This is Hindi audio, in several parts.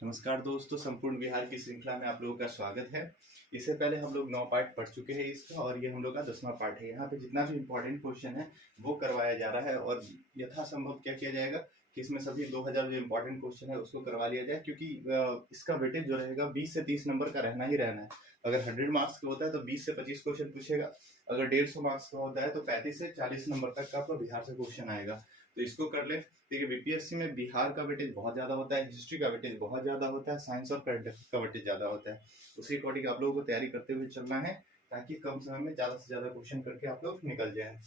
नमस्कार दोस्तों, संपूर्ण बिहार की श्रृंखला में आप लोगों का स्वागत है। इससे पहले हम लोग 9 पार्ट पढ़ चुके हैं इसका, और ये हम लोग का 10वां पार्ट है। यहाँ पे जितना भी इम्पोर्टेंट क्वेश्चन है वो करवाया जा रहा है, और यथासंभव क्या किया जाएगा कि इसमें सभी 2000 जो इम्पोर्टेंट क्वेश्चन है उसको करवा लिया जाए, क्योंकि इसका वेटेज जो रहेगा 20 से 30 नंबर का रहना ही रहना है। अगर 100 मार्क्स का होता है तो 20 से 25 क्वेश्चन पूछेगा। अगर 150 मार्क्स का होता है तो 35 से 40 नंबर तक का आपका बिहार से क्वेश्चन आएगा। तो इसको कर ले। देखिए, बीपीएससी में बिहार का वेटेज बहुत ज्यादा होता है, हिस्ट्री का वेटेज बहुत ज्यादा होता है, साइंस और करंट का वेटेज ज्यादा होता है। उसी अकॉर्डिंग आप लोगों को तैयारी करते हुए चलना है, ताकि कम समय में ज्यादा से ज्यादा क्वेश्चन करके आप लोग निकल जाए।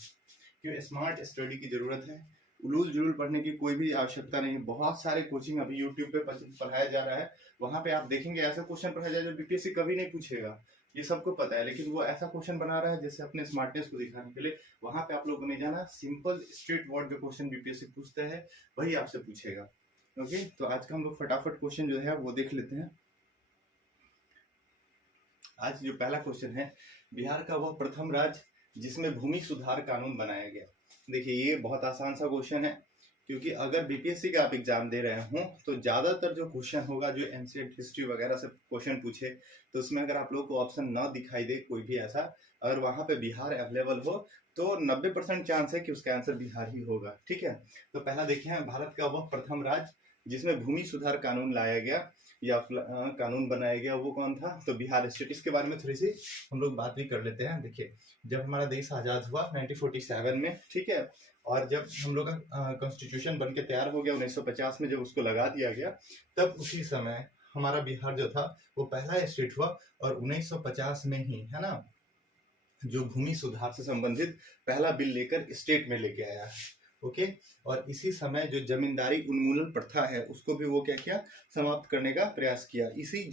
क्योंकि स्मार्ट स्टडी की जरूरत है, उलूल जुलूल पढ़ने की कोई भी आवश्यकता नहीं। बहुत सारे कोचिंग अभी यूट्यूब पे पढ़ाया जा रहा है, वहां पे आप देखेंगे ऐसा क्वेश्चन पढ़ाया जाए जो बीपीएससी कभी नहीं पूछेगा। ये सबको पता है, लेकिन वो ऐसा क्वेश्चन बना रहा है जैसे अपने स्मार्टनेस को दिखाने के लिए। वहां पे आप लोगों को नहीं जाना, सिंपल स्ट्रेट वर्ड जो क्वेश्चन बीपीएससी पूछता है वही आपसे पूछेगा। ओके, तो आज का हम लोग फटाफट क्वेश्चन जो है वो देख लेते हैं। आज जो पहला क्वेश्चन है, बिहार का वह प्रथम राज्य जिसमें भूमि सुधार कानून बनाया गया। देखिए, ये बहुत आसान सा क्वेश्चन है, क्योंकि अगर बीपीएससी का आप एग्जाम दे रहे हो तो ज्यादातर जो क्वेश्चन होगा, जो एंशिएंट हिस्ट्री वगैरह से क्वेश्चन पूछे, तो उसमें अगर आप लोगों को ऑप्शन ना दिखाई दे कोई भी ऐसा, अगर वहां पे बिहार अवेलेबल हो तो 90% चांस है कि उसका आंसर बिहार ही होगा। ठीक है, तो पहला देखिए, भारत का वह प्रथम राज्य जिसमें भूमि सुधार कानून लाया गया या कानून बनाया गया, वो कौन था? तो बिहार स्टेट। इसके बारे में थोड़ी सी हम लोग बात भी कर लेते हैं। देखिए, जब हमारा देश आजाद हुआ 1947 में, ठीक है, और जब हम लोग का कॉन्स्टिट्यूशन बन के तैयार हो गया 1950 में, जब उसको लगा दिया गया, तब उसी समय हमारा बिहार जो था वो पहला स्टेट हुआ, और 1950 में ही, है ना, जो भूमि सुधार से संबंधित पहला बिल लेकर स्टेट में लेके आया। ओके, और इसी समय जो जमींदारी उन्मूलन प्रथा है उसको भी वो क्या किया, समाप्त करने का प्रयास किया। इसी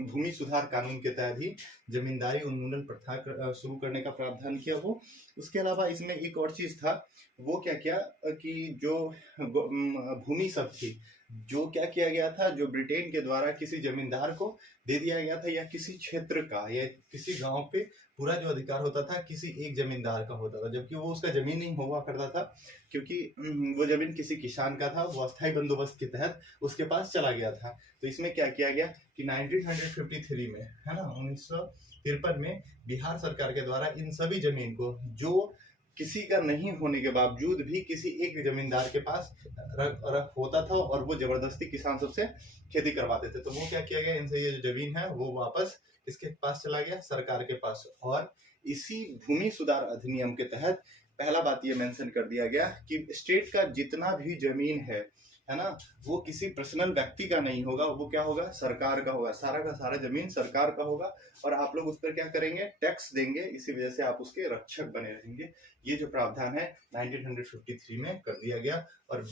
भूमि सुधार कानून के तहत ही जमींदारी उन्मूलन प्रथा शुरू करने का प्रावधान किया वो। उसके अलावा इसमें एक और चीज था, वो क्या किया कि जो भूमि सब थी, जो क्या किया गया था, जो ब्रिटेन के द्वारा किसी जमींदार को दे दिया गया था, या किसी क्षेत्र का या किसी गांव पे पूरा जो अधिकार होता था किसी एक जमींदार का होता था, जबकि वो उसका जमीन नहीं हुआ करता था, क्योंककि वो जमीन किसी किसान का था, वो अस्थायी बंदोबस्त के तहत उसके पास चला गया था। तो इसमें क्या किया गया कि 1953 में, है ना, 1953 में बिहार सरकार के द्वारा इन सभी जमीन को, जो किसी का नहीं होने के बावजूद भी किसी एक जमींदार के पास रख होता था, और वो जबरदस्ती किसान सबसे खेती करवाते थे, तो वो क्या किया गया, इनसे ये जो जमीन है वो वापस किसके पास चला गया, सरकार के पास। और इसी भूमि सुधार अधिनियम के तहत पहला बात ये मेंशन कर दिया गया कि स्टेट का जितना भी जमीन है ना, वो किसी पर्सनल व्यक्ति का नहीं होगा, वो क्या होगा, सरकार का होगा। सारा का सारा जमीन सरकार का होगा, और आप लोग उस पर क्या करेंगे, टैक्स देंगे। इसी वजह से आप उसके रक्षक बने रहेंगे। ये जो प्रावधान है 1953 में कर दिया गया, और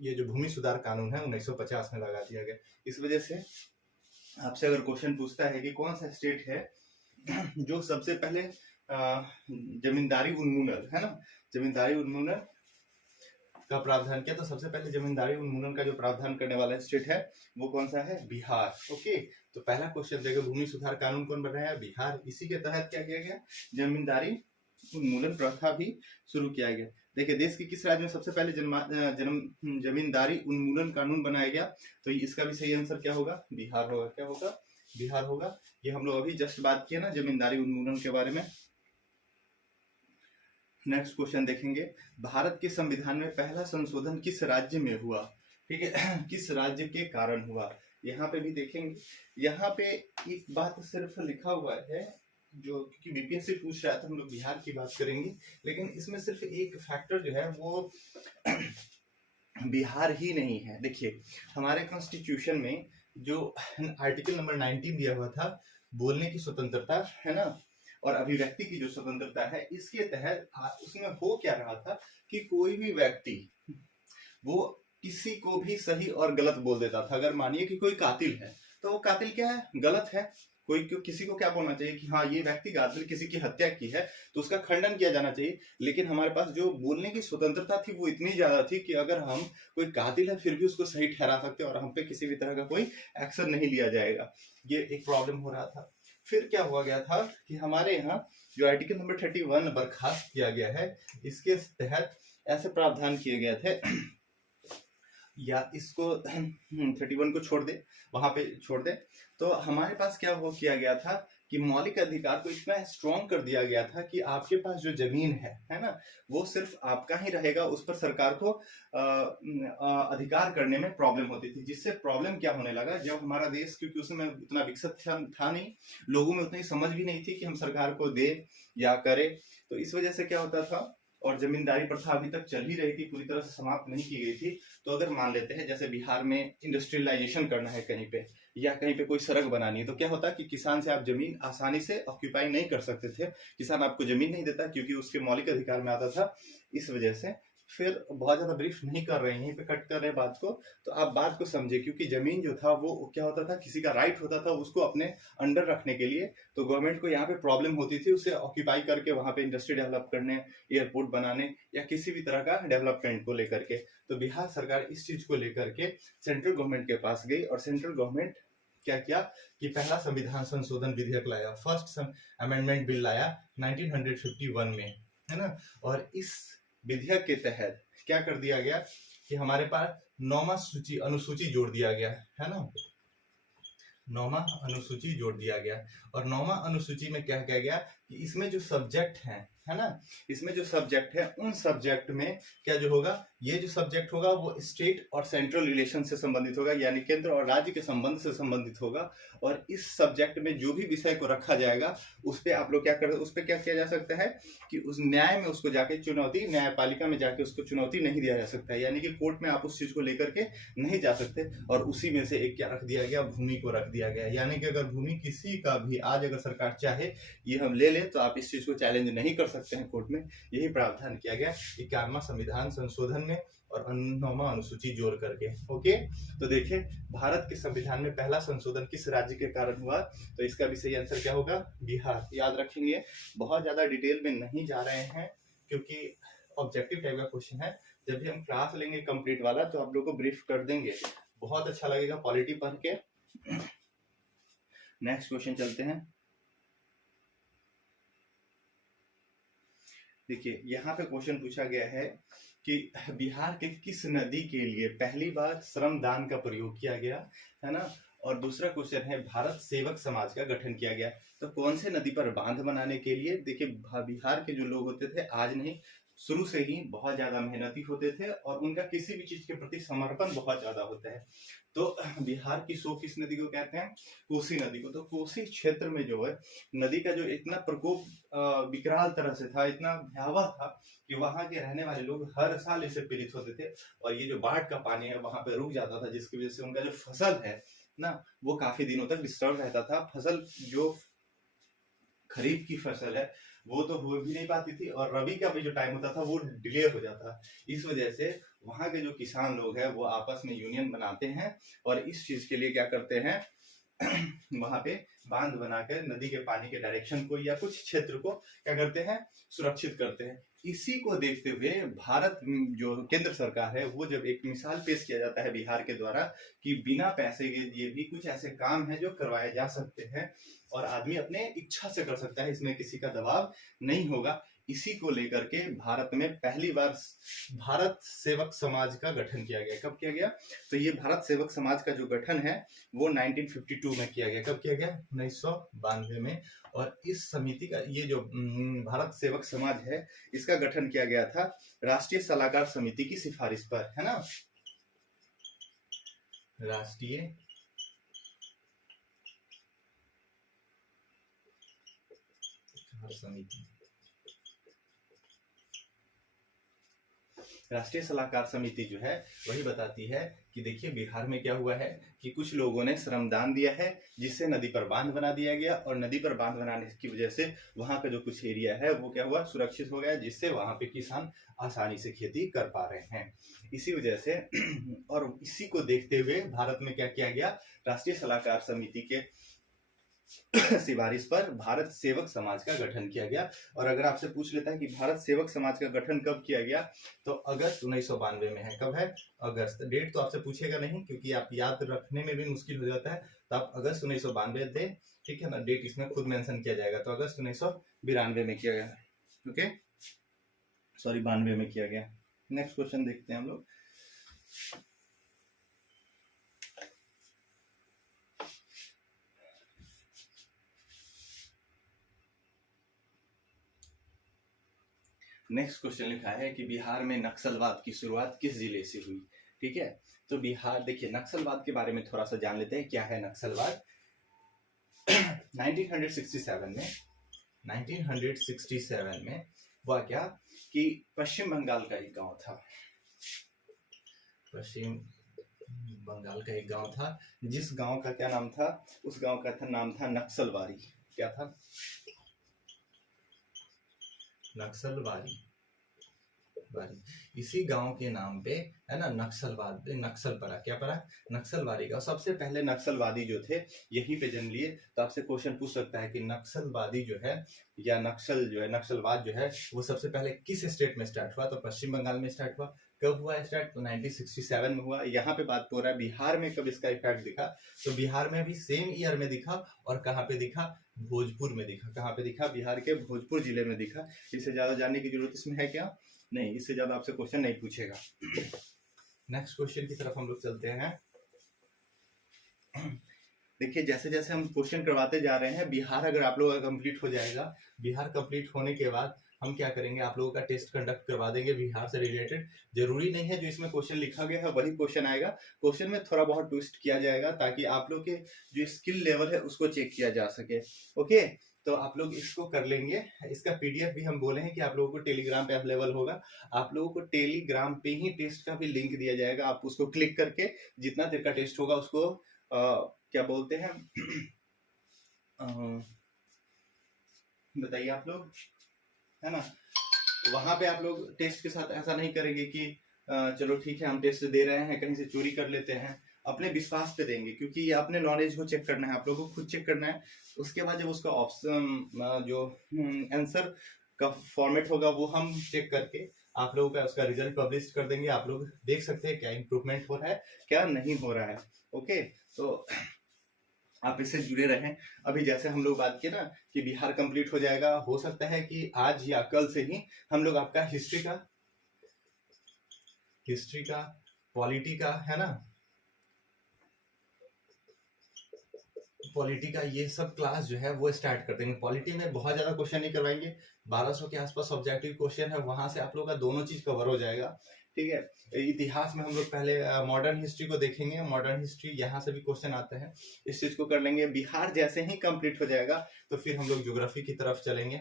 ये जो भूमि सुधार कानून है 1950 में लगा दिया गया। इस वजह से आपसे अगर क्वेश्चन पूछता है कि कौन सा स्टेट है जो सबसे पहले जमींदारी उन्मूलन, है ना, जमींदारी उन्मूलन का प्रावधान किया, तो सबसे पहले जमींदारी उन्मूलन का जो प्रावधान करने वाला स्टेट है वो कौन सा है, बिहार। ओके, तो पहला क्वेश्चन देखो, भूमि सुधार कानून कौन बनाया, बिहार। इसी के तहत क्या किया गया, जमींदारी उन्मूलन प्रथा भी शुरू किया गया। देखिए, देश के किस राज्य में सबसे पहले जमींदारी उन्मूलन कानून बनाया गया, तो इसका भी सही आंसर क्या होगा, बिहार होगा। क्या होगा, बिहार होगा। ये हम लोग अभी जस्ट बात किया ना जमींदारी उन्मूलन के बारे में। नेक्स्ट क्वेश्चन देखेंगे, भारत के संविधान में पहला संशोधन किस राज्य में हुआ? ठीक है, किस राज्य के कारण हुआ, यहाँ पे भी देखेंगे। यहाँ पे एक बात सिर्फ लिखा हुआ है, जो क्योंकि बीपीएससी पूछ रहा था, हम लोग बिहार की बात करेंगे, लेकिन इसमें सिर्फ एक फैक्टर जो है वो बिहार ही नहीं है। देखिए, हमारे कॉन्स्टिट्यूशन में जो आर्टिकल नंबर 19 दिया हुआ था, बोलने की स्वतंत्रता, है ना, और अभिव्यक्ति की जो स्वतंत्रता है, इसके तहत उसमें हो क्या रहा था कि कोई भी व्यक्ति वो किसी को भी सही और गलत बोल देता था। अगर मानिए कि कोई कातिल है, तो वो कातिल क्या है, गलत है। कोई किसी को क्या बोलना चाहिए कि हाँ ये व्यक्ति कातिल, किसी की हत्या की है, तो उसका खंडन किया जाना चाहिए। लेकिन हमारे पास जो बोलने की स्वतंत्रता थी वो इतनी ज्यादा थी कि अगर हम कोई कातिल है फिर भी उसको सही ठहरा सकते और हम पे किसी भी तरह का कोई एक्शन नहीं लिया जाएगा। ये एक प्रॉब्लम हो रहा था। फिर क्या हुआ गया था कि हमारे यहाँ जो आर्टिकल नंबर 31 बर्खास्त किया गया है, इसके तहत ऐसे प्रावधान किए गए थे या इसको 31 को छोड़ दे, वहां पे छोड़ दे, तो हमारे पास क्या वो किया गया था कि मौलिक अधिकार को इतना स्ट्रॉन्ग कर दिया गया था कि आपके पास जो जमीन है ना, वो सिर्फ आपका ही रहेगा, उस पर सरकार को अधिकार करने में प्रॉब्लम होती थी। जिससे प्रॉब्लम क्या होने लगा, जब हमारा देश, क्योंकि उसमें उतना विकसित था नहीं, लोगों में उतनी समझ भी नहीं थी कि हम सरकार को दे या करे, तो इस वजह से क्या होता था, और जमींदारी प्रथा अभी तक चल ही रही थी, पूरी तरह से समाप्त नहीं की गई थी। तो अगर मान लेते हैं जैसे बिहार में इंडस्ट्रियलाइजेशन करना है कहीं पे, या कहीं पे कोई सड़क बनानी है, तो क्या होता है कि किसान से आप जमीन आसानी से ऑक्यूपाई नहीं कर सकते थे, किसान आपको जमीन नहीं देता क्योंकि उसके मौलिक अधिकार में आता था। इस वजह से फिर बहुत ज्यादा ब्रीफ नहीं कर रहे हैं, यहीं पे कट कर रहे हैं बात को, तो आप बात को समझे, क्योंकि जमीन जो था वो क्या होता था, किसी का राइट होता था उसको अपने अंडर रखने के लिए, तो गवर्नमेंट को यहाँ पे प्रॉब्लम होती थी उसे ऑक्यूपाई करके वहां पे इंडस्ट्री डेवलप करने, एयरपोर्ट बनाने, या किसी भी तरह का डेवलपमेंट को लेकर के। तो बिहार सरकार इस चीज को लेकर के सेंट्रल गवर्नमेंट के पास गई, और सेंट्रल गवर्नमेंट क्या किया कि पहला संविधान संशोधन विधेयक लाया, फर्स्ट अमेंडमेंट बिल लाया 1951 में, है ना। और इस विधेयक के तहत क्या कर दिया गया कि हमारे पास 9वां अनुसूची जोड़ दिया गया, है ना, 9वां अनुसूची जोड़ दिया गया। और 9वां अनुसूची में क्या कहा गया कि इसमें जो सब्जेक्ट है ना, इसमें जो सब्जेक्ट है उन सब्जेक्ट में क्या जो होगा, ये जो सब्जेक्ट होगा वो स्टेट और सेंट्रल रिलेशन से संबंधित होगा, यानी केंद्र और राज्य के संबंध से संबंधित होगा। और इस सब्जेक्ट में जो भी विषय को रखा जाएगा उस पर आप लोग क्या कर, उस पर क्या किया जा सकता है कि उस न्याय में उसको जाके चुनौती, न्यायपालिका में जाके उसको चुनौती नहीं दिया जा सकता है, यानी कि कोर्ट में आप उस चीज को लेकर के नहीं जा सकते। और उसी में से एक क्या रख दिया गया, भूमि को रख दिया गया, यानी कि अगर भूमि किसी का भी आज अगर सरकार चाहे ये हम ले ले, तो आप इस चीज को चैलेंज नहीं कर सकते हैं कोर्ट में। यही प्रावधान किया गया 51वां संविधान संशोधन में, और 9वां अनुसूची जोड़ करके। ओके, तो देखिए भारत के संविधान में पहला संशोधन किस राज्य के कारण हुआ, तो इसका भी सही आंसर क्या होगा, बिहार। याद रखेंगे, बहुत ज्यादा डिटेल में नहीं जा रहे हैं क्योंकि ऑब्जेक्टिव टाइप का क्वेश्चन है। जब भी हम क्लास लेंगे कंप्लीट वाला तो आप लोग को ब्रीफ कर देंगे, बहुत अच्छा लगेगा पॉलिटी पढ़ के। नेक्स्ट क्वेश्चन चलते हैं। देखिए यहाँ पे क्वेश्चन पूछा गया है कि बिहार के किस नदी के लिए पहली बार श्रम दान का प्रयोग किया गया, है ना। और दूसरा क्वेश्चन है भारत सेवक समाज का गठन किया गया, तो कौन से नदी पर बांध बनाने के लिए। देखिए बिहार के जो लोग होते थे, आज नहीं, शुरू से ही बहुत ज्यादा मेहनती होते थे और उनका किसी भी चीज के प्रति समर्पण बहुत ज्यादा होता है। तो बिहार की सो किस नदी को कहते हैं, कोसी नदी को। तो कोसी क्षेत्र में जो है नदी का जो इतना प्रकोप विकराल तरह से था, इतना भयावह था कि वहां के रहने वाले लोग हर साल इससे पीड़ित होते थे। और ये जो बाढ़ का पानी है वहां पे रुक जाता था, जिसकी वजह से उनका जो फसल है ना, वो काफी दिनों तक डिस्टर्ब रहता था। फसल जो खरीफ की फसल है वो तो हो भी नहीं पाती थी, और रबी का भी जो टाइम होता था वो डिले हो जाता। इस वजह से वहां के जो किसान लोग हैं वो आपस में यूनियन बनाते हैं, और इस चीज के लिए क्या करते हैं वहां पे बांध बनाकर नदी के पानी के डायरेक्शन को या कुछ क्षेत्र को क्या करते हैं, सुरक्षित करते हैं। इसी को देखते हुए भारत जो केंद्र सरकार है वो जब एक मिसाल पेश किया जाता है बिहार के द्वारा कि बिना पैसे के ये भी कुछ ऐसे काम है जो करवाए जा सकते हैं और आदमी अपने इच्छा से कर सकता है, इसमें किसी का दबाव नहीं होगा। इसी को लेकर के भारत में पहली बार भारत सेवक समाज का गठन किया गया। कब किया गया, तो ये भारत सेवक समाज का जो गठन है वो 1952 में किया गया। कब किया गया, 1992 में। और इस समिति का ये जो भारत सेवक समाज है इसका गठन किया गया था राष्ट्रीय सलाहकार समिति की सिफारिश पर, है ना, राष्ट्रीय समिति, राष्ट्रीय सलाहकार समिति जो है वही बताती है कि देखिए बिहार में क्या हुआ है कि कुछ लोगों ने श्रमदान दिया है जिससे नदी पर बांध बना दिया गया, और नदी पर बांध बनाने की वजह से वहां का जो कुछ एरिया है वो क्या हुआ, सुरक्षित हो गया, जिससे वहां पे किसान आसानी से खेती कर पा रहे हैं। इसी वजह से और इसी को देखते हुए भारत में क्या किया गया, राष्ट्रीय सलाहकार समिति के सिफारिश पर भारत सेवक समाज का गठन किया गया। और अगर आपसे पूछ लेता है कि भारत सेवक समाज का गठन कब किया गया, तो अगस्त 1992 में है। कब है, अगस्त। डेट तो आपसे पूछेगा नहीं क्योंकि आप याद रखने में भी मुश्किल हो जाता है, तो आप अगस्त 1992 दे, ठीक है ना, डेट इसमें खुद मेंशन किया जाएगा। तो अगस्त 1992 में किया गया, ओके, सॉरी 92 में किया गया। नेक्स्ट क्वेश्चन देखते हैं हम लोग। नेक्स्ट क्वेश्चन लिखा है कि बिहार में नक्सलवाद की शुरुआत किस जिले से हुई। ठीक है, तो बिहार, देखिए नक्सलवाद के बारे में थोड़ा सा जान लेते हैं, क्या है नक्सलवाद। 1967 में हुआ क्या कि पश्चिम बंगाल का एक गांव था, पश्चिम बंगाल का एक गांव था, जिस गांव का क्या नाम था, उस गांव का नाम था नक्सलवाड़ी। क्या था? नक्सलवाड़ी। इसी गांव के नाम पे है ना नक्सलवाद, नक्सल पड़ा, क्या पड़ा? नक्सलवादी का। सबसे पहले नक्सलवादी जो थे यहीं पे जन्म लिए। तो आपसे क्वेश्चन पूछ सकता है कि नक्सलवादी जो है या नक्सल जो है, नक्सलवाद जो है वो सबसे पहले किस स्टेट में स्टार्ट हुआ? तो पश्चिम बंगाल में स्टार्ट हुआ। कब हुआ स्टार्ट? तो 1967 में हुआ। यहाँ पे बात हो रहा है बिहार में कब इसका इफेक्ट दिखा, तो बिहार में भी सेम ईयर में दिखा। और कहाँ पे दिखा? भोजपुर में दिखा। कहाँ पे दिखा? बिहार के भोजपुर जिले में दिखा। इससे ज्यादा जानने की जरूरत इसमें है क्या? नहीं, इससे ज्यादा आपसे क्वेश्चन नहीं पूछेगा। नेक्स्ट क्वेश्चन की तरफ हम लोग चलते हैं। देखिए जैसे जैसे हम क्वेश्चन करवाते जा रहे हैं, बिहार अगर आप लोगों का कंप्लीट हो जाएगा, बिहार कंप्लीट होने के बाद हम क्या करेंगे, आप लोगों का टेस्ट कंडक्ट करवा देंगे बिहार से रिलेटेड। जरूरी नहीं है जो इसमें क्वेश्चन लिखा गया है वही क्वेश्चन आएगा, क्वेश्चन में थोड़ा बहुत ट्विस्ट किया जाएगा ताकि आप लोग के जो स्किल लेवल है उसको चेक किया जा सके। ओके, तो आप लोग इसको कर लेंगे। इसका पीडीएफ भी हम बोले हैं कि आप लोगों को टेलीग्राम पे अवेलेबल होगा। आप लोगों को टेलीग्राम पे ही टेस्ट का भी लिंक दिया जाएगा, आप उसको क्लिक करके जितना देर का टेस्ट होगा उसको क्या बोलते हैं बताइए आप लोग, है ना। तो वहां पे आप लोग टेस्ट के साथ ऐसा नहीं करेंगे कि चलो ठीक है हम टेस्ट दे रहे हैं कहीं से चोरी कर लेते हैं, अपने विश्वास पे देंगे, क्योंकि ये अपने नॉलेज को चेक करना है, आप लोगों को खुद चेक करना है। उसके बाद जब उसका ऑप्शन जो आंसर का फॉर्मेट होगा वो हम चेक करके आप लोगों का उसका रिजल्ट पब्लिश कर देंगे। आप लोग देख सकते हैं क्या इंप्रूवमेंट हो रहा है, क्या नहीं हो रहा है। ओके, तो आप इससे जुड़े रहें। अभी जैसे हम लोग बात किए ना कि बिहार कंप्लीट हो जाएगा, हो सकता है कि आज या कल से ही हम लोग आपका हिस्ट्री का पॉलिटी का, है ना, पॉलिटी का ये सब क्लास जो है वो स्टार्ट कर देंगे। पॉलिटी में बहुत ज्यादा क्वेश्चन नहीं करवाएंगे, 1200 के आसपास ऑब्जेक्टिव क्वेश्चन है, वहां से आप लोग का दोनों चीज कवर हो जाएगा। ठीक है, इतिहास में हम लोग पहले मॉडर्न हिस्ट्री को देखेंगे, मॉडर्न हिस्ट्री यहाँ से भी क्वेश्चन आते हैं, इस चीज को कर लेंगे। बिहार जैसे ही कंप्लीट हो जाएगा तो फिर हम लोग ज्योग्राफी की तरफ चलेंगे,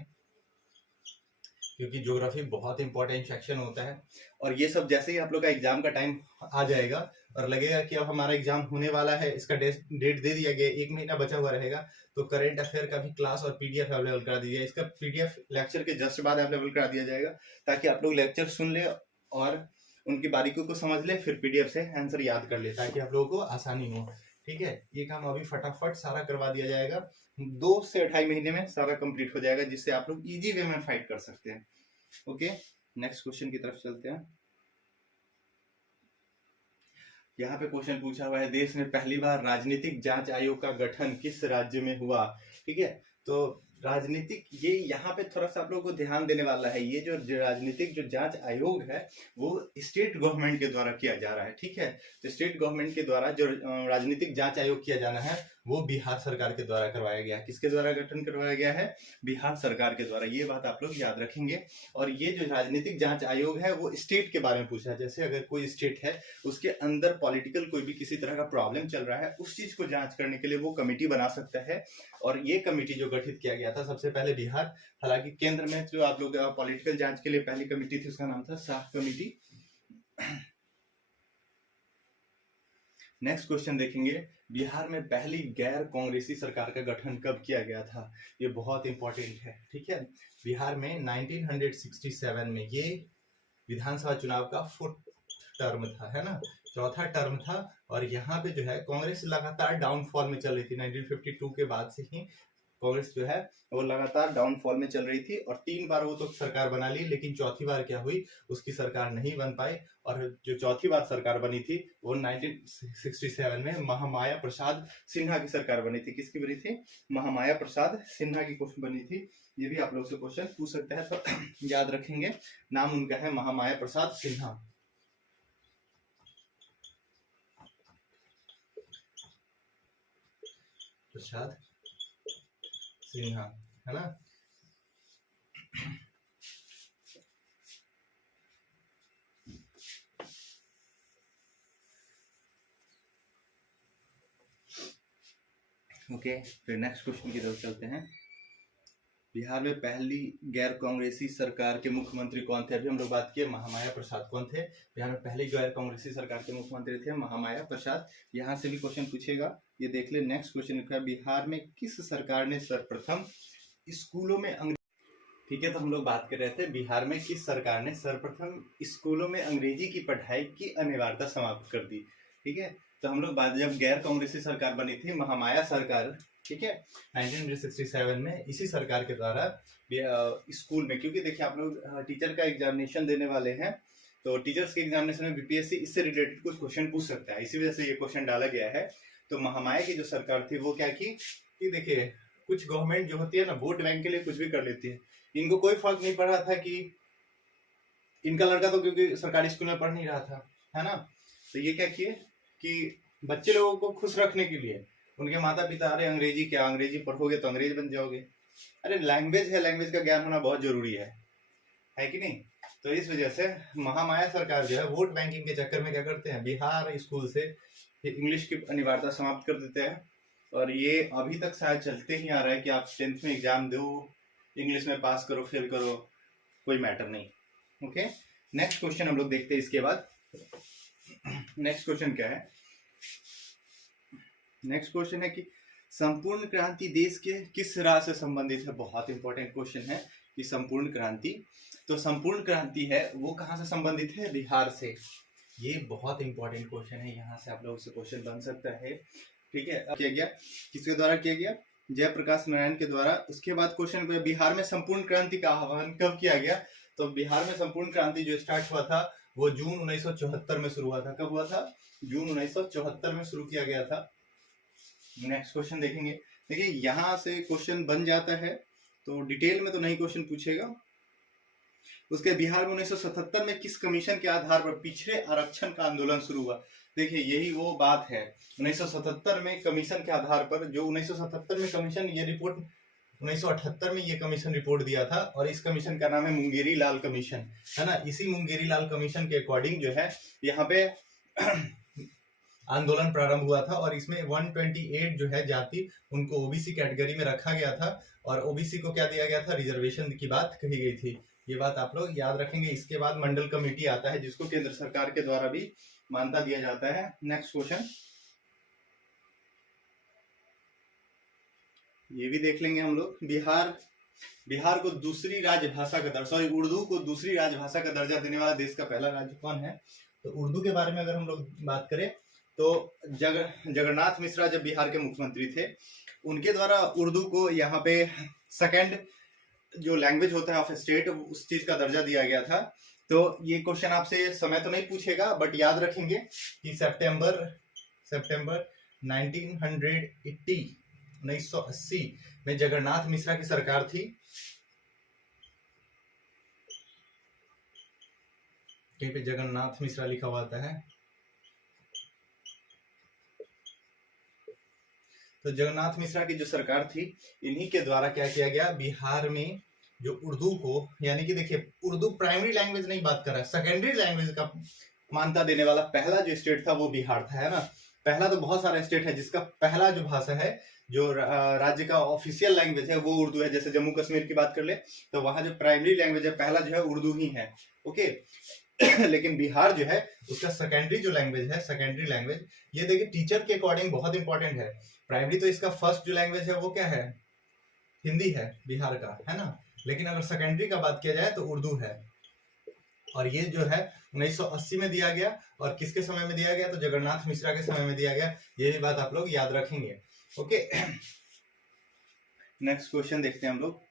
क्योंकि ज्योग्राफी बहुत इंपॉर्टेंट सेक्शन होता है। और ये सब जैसे ही आप लोग का एग्जाम का टाइम आ जाएगा और लगेगा कि अब हमारा एग्जाम होने वाला है, इसका डेट दे दिया गया, 1 महीना बचा हुआ रहेगा, तो करंट अफेयर का भी क्लास और पीडीएफ अवेलेबल करा दीजिए। इसका पीडीएफ लेक्चर के जस्ट बाद अवेलेबल करा दिया जाएगा, ताकि आप लोग लेक्चर सुन ले और उनकी बारीकियों को समझ ले, फिर पीडीएफ से आंसर याद कर ले, ताकि आप लोगों को आसानी हो। ठीक है, ये काम अभी फटाफट सारा करवा दिया जाएगा, 2 से 2.5 महीने में सारा कंप्लीट हो जाएगा, जिससे आप लोग इजी वे में फाइट कर सकते हैं। ओके, नेक्स्ट क्वेश्चन की तरफ चलते हैं। यहाँ पे क्वेश्चन पूछा हुआ है, देश में पहली बार राजनीतिक जांच आयोग का गठन किस राज्य में हुआ। ठीक है, तो राजनीतिक, ये यहाँ पे थोड़ा सा आप लोगों को ध्यान देने वाला है, ये जो राजनीतिक जो जांच आयोग है वो स्टेट गवर्नमेंट के द्वारा किया जा रहा है। ठीक है, तो स्टेट गवर्नमेंट के द्वारा जो राजनीतिक जांच आयोग किया जाना है वो बिहार सरकार के द्वारा करवाया गया है। किसके द्वारा गठन करवाया गया है? बिहार सरकार के द्वारा। ये बात आप लोग याद रखेंगे। और ये जो राजनीतिक जांच आयोग है वो स्टेट के बारे में पूछा है, जैसे अगर कोई स्टेट है उसके अंदर पॉलिटिकल कोई भी किसी तरह का प्रॉब्लम चल रहा है, उस चीज को जांच करने के लिए वो कमेटी बना सकता है। और ये कमेटी जो गठित किया गया था सबसे पहले बिहार, हालांकि केंद्र में जो आप लोग पॉलिटिकल जांच के लिए पहली कमेटी थी उसका नाम था शाह कमेटी। नेक्स्ट क्वेश्चन देखेंगे, बिहार में पहली गैर कांग्रेसी सरकार का गठन कब किया गया था। ये बहुत इंपॉर्टेंट है। ठीक है, बिहार में 1967 में ये विधानसभा चुनाव का 4th टर्म था, है ना, 4था टर्म था। और यहाँ पे जो है कांग्रेस लगातार डाउनफॉल में चल रही थी, 1952 के बाद से ही कांग्रेस जो है वो लगातार डाउनफॉल में चल रही थी। और 3 बार वो तो सरकार बना ली, लेकिन चौथी बार क्या हुई, उसकी सरकार नहीं बन पाई। और जो चौथी बार सरकार बनी थी वो 1967 में महामाया प्रसाद सिन्हा की सरकार बनी थी। किसकी बनी थी? महामाया प्रसाद सिन्हा की बनी थी। ये भी आप लोग से क्वेश्चन पूछ सकते हैं, तो याद रखेंगे, नाम उनका है महामाया प्रसाद सिन्हा। प्रसाद सिन्हा, है ना। ओके, फिर नेक्स्ट क्वेश्चन की तरफ चलते हैं। बिहार में पहली गैर कांग्रेसी सरकार के मुख्यमंत्री कौन थे? अभी हम लोग बात किए महामाया प्रसाद कौन थे। बिहार में पहली गैर कांग्रेसी सरकार के मुख्यमंत्री थे महामाया प्रसाद। यहाँ से भी क्वेश्चन पूछेगा, ये देख ले। नेक्स्ट क्वेश्चन लिखा है, बिहार में किस सरकार ने सर्वप्रथम स्कूलों में ठीक है, तो हम लोग बात कर रहे थे बिहार में किस सरकार ने सर्वप्रथम स्कूलों में अंग्रेजी की पढ़ाई की अनिवार्यता समाप्त कर दी। ठीक है, तो हम लोग बात, जब गैर कांग्रेसी सरकार बनी थी महामाया सरकार, ठीक है, 1967 में, इसी सरकार के द्वारा स्कूल में, क्योंकि देखिए आप लोग टीचर का एग्जामिनेशन देने वाले हैं, तो टीचर्स के एग्जामिनेशन में बीपीएससी इससे रिलेटेड कुछ क्वेश्चन पूछ सकता है, इसी वजह से ये क्वेश्चन डाला गया है। तो महामाया की जो सरकार थी वो क्या की कि देखिए कुछ गवर्नमेंट जो होती है ना, वोट बैंक के लिए कुछ भी कर लेती है। इनको कोई फर्क नहीं पड़ रहा था कि इनका लड़का तो क्योंकि सरकारी स्कूल में पढ़ नहीं रहा था, है ना, तो ये क्या किए कि बच्चे लोगों को खुश रखने के लिए उनके माता पिता, अरे अंग्रेजी क्या, अंग्रेजी पढ़ोगे तो अंग्रेज बन जाओगे, अरे लैंग्वेज है, लैंग्वेज का ज्ञान होना बहुत जरूरी है कि नहीं। तो इस वजह से महामाया सरकार जो है वोट बैंकिंग के चक्कर में क्या करते हैं, बिहार स्कूल से इंग्लिश की अनिवार्यता समाप्त कर देते हैं। और ये अभी तक शायद चलते ही आ रहा है कि आप 10th में एग्जाम दो, इंग्लिश में पास करो फेल करो, कोई मैटर नहीं। ओके, नेक्स्ट क्वेश्चन हम लोग देखते हैं इसके बाद। नेक्स्ट क्वेश्चन क्या है, नेक्स्ट क्वेश्चन है कि संपूर्ण क्रांति देश के किस राज्य से संबंधित है। बहुत इंपॉर्टेंट क्वेश्चन है कि संपूर्ण क्रांति, तो संपूर्ण क्रांति है वो कहाँ से संबंधित है, बिहार से। ये बहुत इंपॉर्टेंट क्वेश्चन है, यहाँ से आप लोगों से क्वेश्चन बन सकता है। ठीक है, किया गया, किसके द्वारा किया गया, जयप्रकाश नारायण के द्वारा। उसके बाद क्वेश्चन, बिहार में संपूर्ण क्रांति का आह्वान कब किया गया, तो बिहार में संपूर्ण क्रांति जो स्टार्ट हुआ था वो जून 1974 में शुरू हुआ था। कब हुआ था, जून 1974 में शुरू किया गया था। नेक्स्ट क्वेश्चन देखेंगे, देखिए यहाँ से क्वेश्चन बन जाता है, तो डिटेल में तो नहीं क्वेश्चन पूछेगा। उसके बिहार में 1977 में किस कमीशन के आधार पर पिछड़े आरक्षण का आंदोलन शुरू हुआ। देखिए यही वो बात है, 1977 में कमीशन के आधार पर, जो 1977 में कमीशन, ये रिपोर्ट 1978 में ये कमीशन रिपोर्ट दिया था, और इस कमीशन का नाम है मुंगेरी लाल कमीशन, है ना। इसी मुंगेरी लाल कमीशन के अकॉर्डिंग जो है यहाँ पे आंदोलन प्रारंभ हुआ था, और इसमें 128 जो है जाति, उनको ओबीसी कैटेगरी में रखा गया था, और ओबीसी को क्या दिया गया था, रिजर्वेशन की बात कही गई थी। ये बात आप लोग याद रखेंगे। इसके बाद मंडल कमेटी आता है, जिसको केंद्र सरकार के द्वारा भी मान्यता दिया जाता है। नेक्स्ट क्वेश्चन ये भी देख लेंगे हम लोग। बिहार को दूसरी राजभाषा का दर्जा, उर्दू को दूसरी राजभाषा का दर्जा देने वाला देश का पहला राज्य कौन है। तो उर्दू के बारे में अगर हम लोग बात करें तो जगन्नाथ मिश्रा जब बिहार के मुख्यमंत्री थे, उनके द्वारा उर्दू को यहाँ पे सेकंड जो लैंग्वेज होता है ऑफ स्टेट, उस चीज का दर्जा दिया गया था। तो ये क्वेश्चन आपसे समय तो नहीं पूछेगा, बट याद रखेंगे कि सितंबर 1980 में जगन्नाथ मिश्रा की सरकार थी। कहीं पे जगन्नाथ मिश्रा लिखा हुआ आता है, तो जगन्नाथ मिश्रा की जो सरकार थी, इन्हीं के द्वारा क्या किया गया, बिहार में जो उर्दू को, यानी कि देखिए उर्दू प्राइमरी लैंग्वेज नहीं बात कर रहा है, सेकेंडरी लैंग्वेज का मान्यता देने वाला पहला जो स्टेट था वो बिहार था, है ना। पहला तो बहुत सारा स्टेट है जिसका पहला जो भाषा है, जो राज्य का ऑफिशियल लैंग्वेज है वो उर्दू है। जैसे जम्मू कश्मीर की बात कर ले तो वहां जो प्राइमरी लैंग्वेज है पहला जो है उर्दू ही है, ओके। लेकिन बिहार जो है उसका सेकेंडरी जो लैंग्वेज है, सेकेंडरी लैंग्वेज, ये देखिए टीचर के अकॉर्डिंग बहुत इंपॉर्टेंट है। प्राइमरी तो इसका फर्स्ट जो लैंग्वेज है वो क्या है, हिंदी है बिहार का, है ना। लेकिन अगर सेकेंडरी का बात किया जाए तो उर्दू है, और ये जो है 1980 में दिया गया, और किसके समय में दिया गया, तो जगन्नाथ मिश्रा के समय में दिया गया। ये भी बात आप लोग याद रखेंगे, ओके। नेक्स्ट क्वेश्चन देखते हैं हम लोग।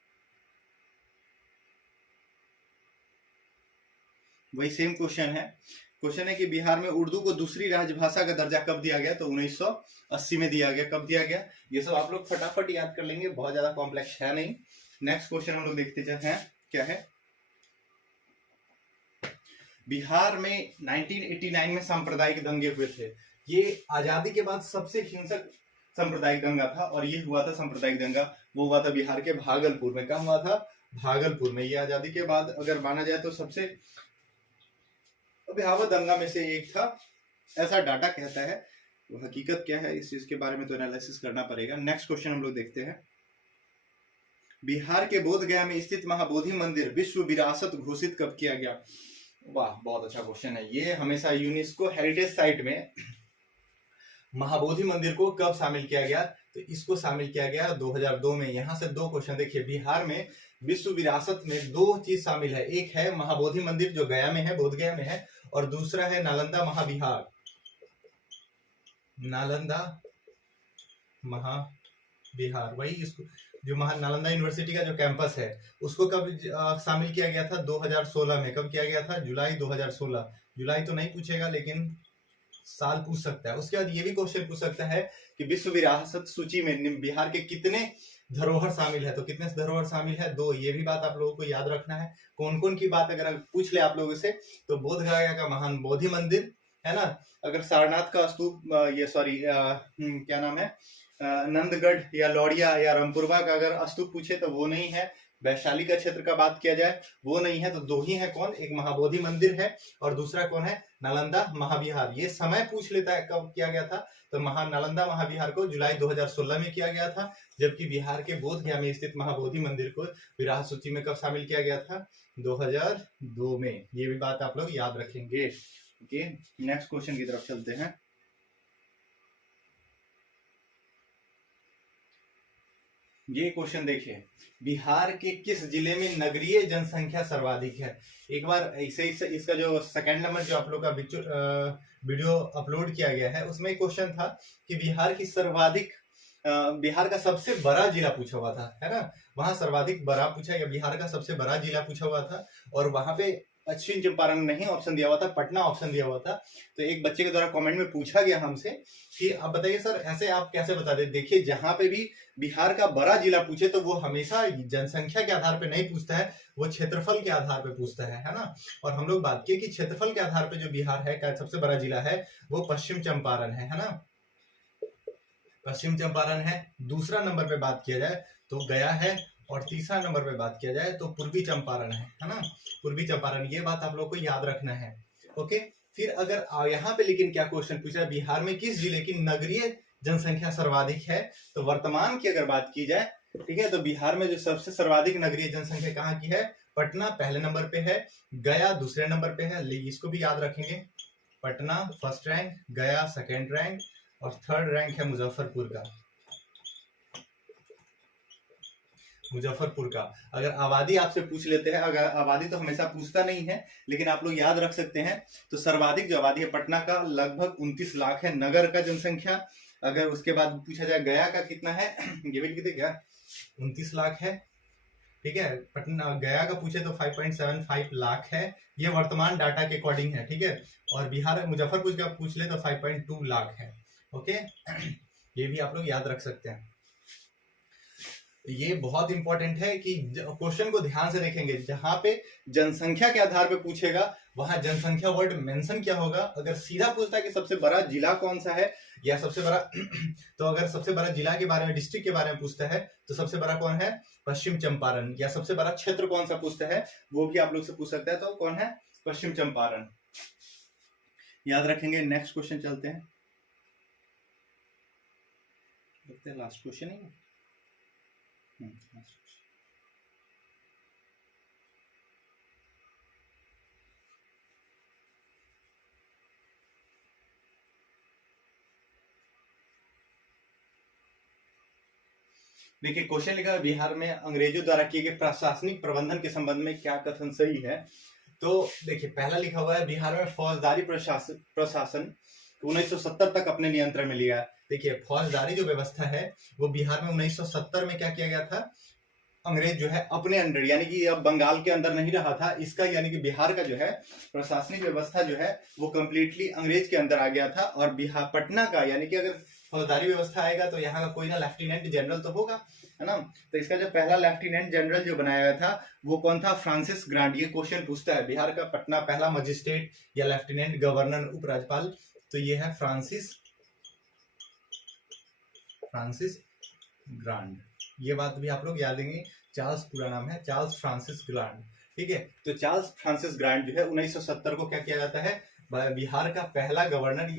वही सेम क्वेश्चन है कि बिहार में उर्दू को दूसरी राजभाषा का दर्जा कब दिया गया, तो 1980 में दिया गया। कब दिया गया, ये सब आप लोग फटाफट याद कर लेंगे, बहुत ज्यादा कॉम्प्लेक्स है नहीं। नेक्स्ट क्वेश्चन हम लोग देखते हैं क्या है। बिहार में 1989 में सांप्रदायिक दंगे हुए थे। ये आजादी के बाद सबसे हिंसक सांप्रदायिक दंगा था, और ये हुआ था सांप्रदायिक दंगा, वो हुआ था बिहार के भागलपुर में। कहाँ हुआ था, भागलपुर में। ये आजादी के बाद अगर माना जाए तो सबसे भयावह दंगा में से एक था, ऐसा डाटा कहता है। तो हकीकत क्या है इस चीज के बारे में तो एनालिसिस करना पड़ेगा। नेक्स्ट क्वेश्चन हम लोग देखते हैं। बिहार के बोधगया में स्थित महाबोधि मंदिर विश्व विरासत घोषित कब किया गया? वाह, बहुत अच्छा क्वेश्चन है ये। हमेशा यूनेस्को हेरिटेज साइट में महाबोधि मंदिर को कब शामिल किया गया? तो इसको शामिल किया गया 2002 में। यहां से दो क्वेश्चन देखिए, बिहार में विश्व विरासत में दो चीज शामिल है, एक है महाबोधि मंदिर जो गया में है, बोधगया में है, और दूसरा है नालंदा महाविहार। नालंदा महाविहार, वही इसको जो नालंदा यूनिवर्सिटी का जो कैंपस है उसको कब शामिल किया गया था? 2016 में। कब किया गया था? जुलाई 2016। जुलाई तो नहीं पूछेगा लेकिन साल पूछ सकता है। उसके बाद ये भी क्वेश्चन पूछ सकता है कि विश्व विरासत सूची में बिहार के कितने धरोहर शामिल है? तो कितने धरोहर शामिल है? 2। ये भी बात आप लोगों को याद रखना है। कौन कौन की बात अगर पूछ ले आप लोगों से तो बोधगया का महान बोधि मंदिर है ना, अगर सारनाथ का स्तूप, ये सॉरी क्या नाम है, नंदगढ़ या लौड़िया या रामपुरवा का अगर स्तूप पूछे तो वो नहीं है। वैशाली का क्षेत्र का बात किया जाए वो नहीं है। तो दो ही है, कौन? एक महाबोधि मंदिर है और दूसरा कौन है? नालंदा महाविहार। ये समय पूछ लेता है कब किया गया था, तो नालंदा महाविहार को जुलाई 2016 में किया गया था, जबकि बिहार के बोधगया में स्थित महाबोधि मंदिर को विरासत सूची में कब शामिल किया गया था? 2002 में। ये भी बात आप लोग याद रखेंगे। ओके, नेक्स्ट क्वेश्चन की तरफ चलते हैं। ये क्वेश्चन देखिए, बिहार के किस जिले में नगरीय जनसंख्या सर्वाधिक है? एक बार ऐसे इसका जो सेकंड नंबर जो आप लोग का वीडियो अपलोड किया गया है उसमें एक क्वेश्चन था कि बिहार की सर्वाधिक बिहार का सबसे बड़ा जिला पूछा हुआ था, है ना। वहां सर्वाधिक बड़ा पूछा या बिहार का सबसे बड़ा जिला पूछा हुआ था और वहां पे पश्चिम चंपारण नहीं ऑप्शन दिया हुआ था, पटना ऑप्शन दिया हुआ था। तो एक बच्चे के द्वारा कमेंट में पूछा गया हमसे कि आप बताइए सर ऐसे आप कैसे बता दे। देखिए, जहां पे भी बिहार का बड़ा जिला पूछे तो वो हमेशा जनसंख्या के आधार पे नहीं पूछता है, वो क्षेत्रफल के आधार पे पूछता है ना। और हम लोग बात किए कि क्षेत्रफल के आधार पे जो बिहार है का सबसे बड़ा जिला है वो पश्चिम चंपारण है ना, पश्चिम चंपारण है। दूसरा नंबर पे बात किया जाए तो गया है और तीसरा नंबर पे बात किया जाए तो पूर्वी चंपारण है ना, पूर्वी चंपारण। ये बात आप लोग को याद रखना है। ओके, फिर अगर यहाँ पे लेकिन क्या क्वेश्चन पूछा है, बिहार में किस जिले की नगरीय जनसंख्या सर्वाधिक है? तो वर्तमान की अगर बात की जाए, ठीक है, तो बिहार में जो सबसे सर्वाधिक नगरीय जनसंख्या कहाँ की है? पटना पहले नंबर पे है, गया दूसरे नंबर पे है, इसको भी याद रखेंगे। पटना फर्स्ट रैंक, गया सेकेंड रैंक और थर्ड रैंक है मुजफ्फरपुर का। मुजफ्फरपुर का अगर आबादी आपसे पूछ लेते हैं, अगर आबादी तो हमेशा पूछता नहीं है लेकिन आप लोग याद रख सकते हैं, तो सर्वाधिक जो आबादी है पटना का लगभग 29 लाख है नगर का जनसंख्या। अगर उसके बाद पूछा जाए गया का कितना है, ये भी कितने क्या 29 लाख है, ठीक है। पटना गया का पूछे तो 5.75 लाख है, ये वर्तमान डाटा के अकॉर्डिंग है, ठीक है। और बिहार मुजफ्फरपुर का पूछ ले तो 5.2 लाख है। ओके, ये भी आप लोग याद रख सकते हैं। ये बहुत इंपॉर्टेंट है कि क्वेश्चन को ध्यान से देखेंगे, जहां पे जनसंख्या के आधार पे पूछेगा वहां जनसंख्या वर्ड मेंशन क्या होगा। अगर सीधा पूछता है कि सबसे बड़ा जिला कौन सा है या सबसे बड़ा तो अगर सबसे बड़ा जिला के बारे में, डिस्ट्रिक्ट के बारे में पूछता है तो सबसे बड़ा कौन है? पश्चिम चंपारण। या सबसे बड़ा क्षेत्र कौन सा पूछता है वो भी आप लोग से पूछ सकता है, तो कौन है? पश्चिम चंपारण। याद रखेंगे। नेक्स्ट क्वेश्चन चलते हैं, लास्ट क्वेश्चन है। देखिए, क्वेश्चन लिखा है बिहार में अंग्रेजों द्वारा किए गए प्रशासनिक प्रबंधन के संबंध में क्या कथन सही है। तो देखिए, पहला लिखा हुआ है बिहार में फौजदारी प्रशासन 1970 तक अपने नियंत्रण में लिया। देखिए, फौजदारी जो व्यवस्था है वो बिहार में 1970 में क्या किया गया था? अंग्रेज जो है अपने अंडर, यानी कि अब बंगाल के अंदर नहीं रहा था इसका, यानी कि बिहार का जो है प्रशासनिक व्यवस्था जो है वो कंप्लीटली अंग्रेज के अंदर आ गया था। और बिहार पटना का, यानी कि अगर फौजदारी व्यवस्था आएगा तो यहाँ का कोई ना लेफ्टिनेंट जनरल तो होगा, है ना। तो इसका जो पहला लेफ्टिनेंट जनरल जो बनाया गया था वो कौन था? Francis grant. ये क्वेश्चन पूछता है, बिहार का पटना पहला मजिस्ट्रेट या लेफ्टिनेंट गवर्नर उपराज्यपाल, तो ये है फ्रांसिस ग्रांट। ये बात भी आप लोग याद देंगे। चार्ल्स पूरा नाम है, चार्ल्स फ्रांसिस ग्रांट, ठीक है। तो चार्ल्स फ्रांसिस ग्रांट जो है 1970 को क्या किया जाता है? बिहार का पहला गवर्नर,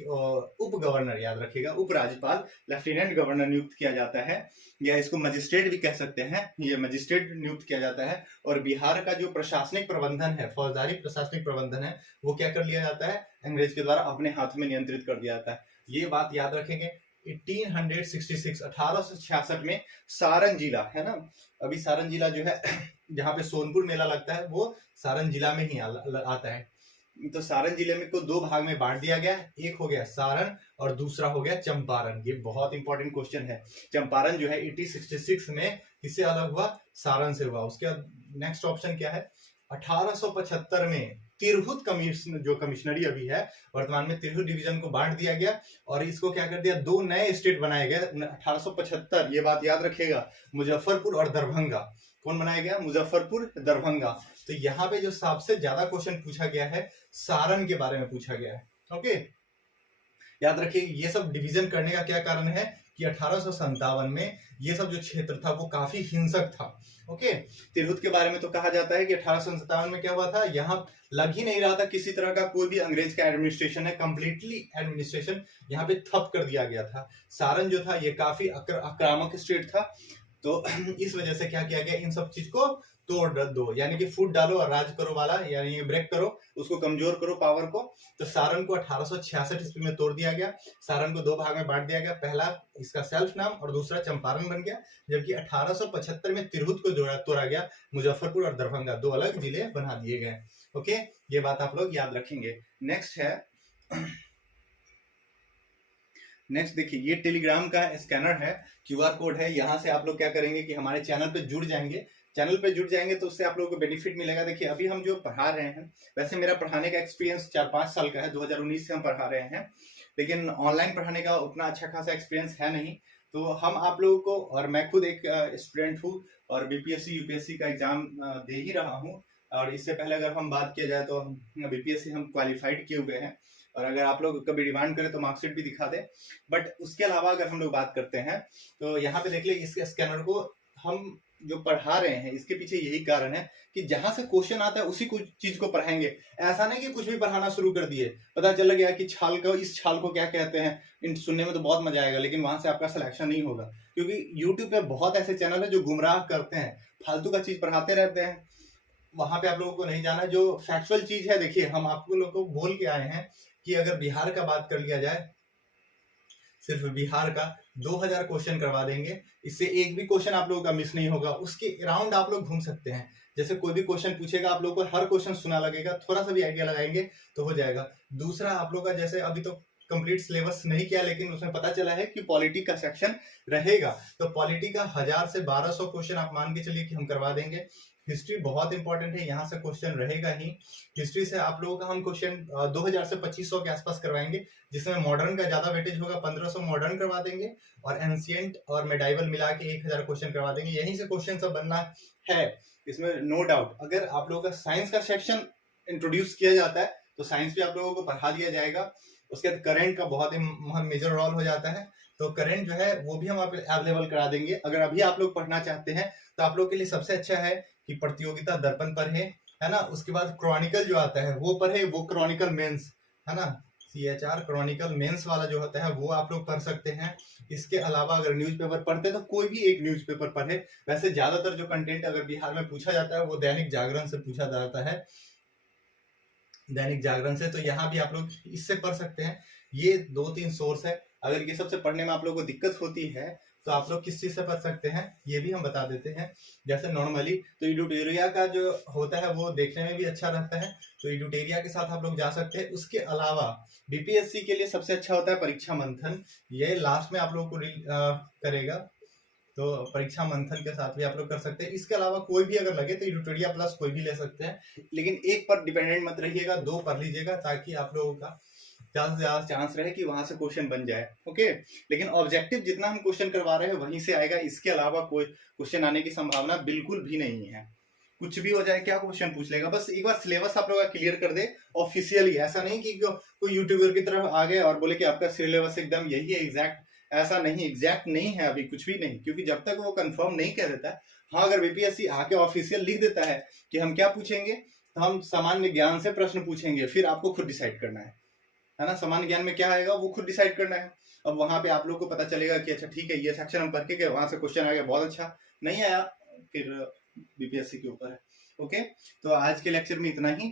उप गवर्नर याद रखिएगा, उपराज्यपाल, लेफ्टिनेंट गवर्नर नियुक्त किया जाता है, या इसको मजिस्ट्रेट भी कह सकते हैं, ये मजिस्ट्रेट नियुक्त किया जाता है। और बिहार का जो प्रशासनिक प्रबंधन है, फौजदारी प्रशासनिक प्रबंधन है, वो क्या कर लिया जाता है, अंग्रेज के द्वारा अपने हाथ में नियंत्रित कर दिया जाता है। ये बात याद रखेंगे। 1866 में सारण जिला है ना, अभी सारण जिला जो है जहाँ पे सोनपुर मेला लगता है वो सारण जिला में ही आता है। तो सारण जिले में को दो भाग में बांट दिया गया, एक हो गया सारण और दूसरा हो गया चंपारण। ये बहुत इंपॉर्टेंट क्वेश्चन है। चंपारण जो है 1866 में किससे अलग हुआ, सारण से हुआ। उसके बाद नेक्स्ट ऑप्शन क्या है, 1875 में तिरहुत कमिश्न जो कमिश्नरी अभी है वर्तमान में, तिरहुत डिवीजन को बांट दिया गया और इसको क्या कर दिया, दो नए स्टेट बनाए गए 1875। ये बात याद रखिएगा, मुजफ्फरपुर और दरभंगा। कौन बनाया गया, मुजफ्फरपुर, दरभंगा। तो यहाँ पे जो सबसे ज्यादा क्वेश्चन पूछा गया है सारण के बारे में पूछा गया है। ओके, याद रखिए ये सब डिवीजन करने का क्या कारण है कि 1857 में ये सब जो क्षेत्र था वो काफी हिंसक था। ओके, तिरहुत के बारे में तो कहा जाता है कि 1857 में क्या हुआ था, यहाँ लग ही नहीं रहा था किसी तरह का कोई भी अंग्रेज का एडमिनिस्ट्रेशन है, कंप्लीटली एडमिनिस्ट्रेशन यहाँ पे ठप कर दिया गया था। सारण जो था ये काफी आक्रामक स्टेट था, तो इस वजह से क्या किया गया, इन सब चीज को तोड़ दो, यानी कि फूट डालो और राज करो वाला, यानी ब्रेक करो, उसको कमजोर करो पावर को। तो सारण को 1866 ईस्वी में तोड़ दिया गया। सारण को दो भाग में बांट दिया गया, पहला इसका सेल्फ नाम और दूसरा चंपारण बन गया। जबकि 1875 में तिरहुत को तोड़ा गया, मुजफ्फरपुर और दरभंगा दो अलग जिले बना दिए गए। ओके, ये बात आप लोग याद रखेंगे। नेक्स्ट है, नेक्स्ट देखिए, ये टेलीग्राम का स्कैनर है, क्यूआर कोड है। यहाँ से आप लोग क्या करेंगे कि हमारे चैनल पे जुड़ जाएंगे। चैनल पे जुड़ जाएंगे तो उससे आप लोगों को बेनिफिट मिलेगा। देखिए अभी हम जो पढ़ा रहे हैं, वैसे मेरा पढ़ाने का एक्सपीरियंस 4-5 साल का है, 2019 से हम पढ़ा रहे हैं, लेकिन ऑनलाइन पढ़ाने का उतना अच्छा खासा एक्सपीरियंस है नहीं। तो हम आप लोगों को, और मैं खुद एक स्टूडेंट हूँ और बीपीएससी यूपीएससी का एग्जाम दे ही रहा हूँ, और इससे पहले अगर हम बात किया जाए तो बीपीएससी हम क्वालिफाइड किए हुए हैं, और अगर आप लोग कभी डिमांड करें तो मार्कशीट भी दिखा दे। बट उसके अलावा अगर हम लोग बात करते हैं तो यहाँ पे देख लीजिए, इसके स्कैनर को हम जो पढ़ा रहे हैं इसके पीछे यही कारण है कि जहां से क्वेश्चन आता है उसी कुछ चीज को पढ़ाएंगे। ऐसा नहीं कि कुछ भी पढ़ाना शुरू कर दिए, पता चल गया कि छाल को, इस छाल को क्या कहते हैं, इन सुनने में तो बहुत मजा आएगा, लेकिन वहां से आपका सिलेक्शन नहीं होगा। क्योंकि यूट्यूब पे बहुत ऐसे चैनल है जो गुमराह करते हैं, फालतू का चीज पढ़ाते रहते हैं। वहां पे आप लोगों को नहीं जाना, जो फैक्चुअल चीज है। देखिए हम आपको लोग को बोल के आए हैं कि अगर बिहार का बात कर लिया जाए, सिर्फ बिहार का 2000 क्वेश्चन करवा देंगे, इससे एक भी क्वेश्चन आप लोगों का मिस नहीं होगा। उसके अराउंड आप लोग घूम सकते हैं। जैसे कोई भी क्वेश्चन पूछेगा, आप लोगों को हर क्वेश्चन सुना लगेगा, थोड़ा सा भी आइडिया लगाएंगे तो हो जाएगा। दूसरा, आप लोग का जैसे अभी तो कंप्लीट सिलेबस नहीं किया, लेकिन उसमें पता चला है कि पॉलिटी का सेक्शन रहेगा, तो पॉलिटी का 1000 से 1200 क्वेश्चन आप मान के चलिए कि हम करवा देंगे। हिस्ट्री बहुत इंपॉर्टेंट है, यहाँ से क्वेश्चन रहेगा ही। हिस्ट्री से आप लोगों का हम क्वेश्चन 2000 से 2500 के आसपास करवाएंगे, जिसमें मॉडर्न का ज्यादा वेटेज होगा, 1500 मॉडर्न करवा देंगे, और एंशिएंट और मेडाइवल मिला के 1000 क्वेश्चन करवा देंगे। यहीं से क्वेश्चन सब बनना है, इसमें नो डाउट। अगर आप लोगों का साइंस का सेक्शन इंट्रोड्यूस किया जाता है तो साइंस भी आप लोगों को पढ़ा दिया जाएगा। उसके बाद करंट का बहुत ही मेजर रोल हो जाता है, तो करंट जो है वो भी हम आप अवेलेबल करा देंगे। अगर अभी आप लोग पढ़ना चाहते हैं तो आप लोग के लिए सबसे अच्छा है कि प्रतियोगिता दर्पण पर है ना। उसके बाद क्रॉनिकल जो आता है वो पढ़े, वो क्रॉनिकल मेंस है ना, CHR क्रॉनिकल मेंस वाला जो होता है वो आप लोग पढ़ सकते हैं। इसके अलावा अगर न्यूज़पेपर पढ़ते हैं तो कोई भी एक न्यूज़पेपर पढ़े। वैसे ज्यादातर जो कंटेंट अगर बिहार में पूछा जाता है वो दैनिक जागरण से पूछा जाता है, दैनिक जागरण से, तो यहाँ भी आप लोग इससे पढ़ सकते हैं। ये 2-3 सोर्स है। अगर ये सबसे पढ़ने में आप लोगों को दिक्कत होती है तो आप लोग किस चीज से पढ़ सकते हैं ये भी हम बता देते हैं। जैसे नॉर्मली तो एडुटोरिया का जो होता है वो देखने में भी अच्छा रहता है, तो एडुटोरिया के साथ आप लोग जा सकते हैं। उसके अलावा बीपीएससी के लिए सबसे अच्छा होता है परीक्षा मंथन, ये लास्ट में आप लोग को करेगा, तो परीक्षा मंथन के साथ भी आप लोग कर सकते हैं। इसके अलावा कोई भी अगर लगे तो एडुटोरिया प्लस कोई भी ले सकते हैं, लेकिन एक पर डिपेंडेंट मत रहिएगा, 2 पढ़ लीजिएगा ताकि आप लोगों का ज्यादा से ज्यादा चांस रहे कि वहां से क्वेश्चन बन जाए। ओके, लेकिन ऑब्जेक्टिव जितना हम क्वेश्चन करवा रहे हैं वहीं से आएगा, इसके अलावा कोई क्वेश्चन आने की संभावना बिल्कुल भी नहीं है। कुछ भी हो जाए, क्या क्वेश्चन पूछ लेगा, बस एक बार सिलेबस आप लोग क्लियर कर दे ऑफिशियली। ऐसा नहीं कि कोई यूट्यूबर की तरफ आ गए और बोले कि आपका सिलेबस एकदम यही है एग्जैक्ट, ऐसा नहीं, एग्जैक्ट नहीं है अभी कुछ भी नहीं, क्योंकि जब तक वो कंफर्म नहीं कह देता। हाँ, अगर बीपीएससी आके ऑफिशियल लिख देता है कि हम क्या पूछेंगे, तो हम सामान्य ज्ञान से प्रश्न पूछेंगे, फिर आपको खुद डिसाइड करना है। है ना। सामान्य ज्ञान में क्या आएगा वो खुद डिसाइड करना है। अब वहां पे आप लोग को पता चलेगा कि अच्छा ठीक है ये सेक्शन हम पढ़ के गए, वहां से क्वेश्चन आ गया, बहुत अच्छा, नहीं आया फिर बीपीएससी के ऊपर है। ओके, तो आज के लेक्चर में इतना ही।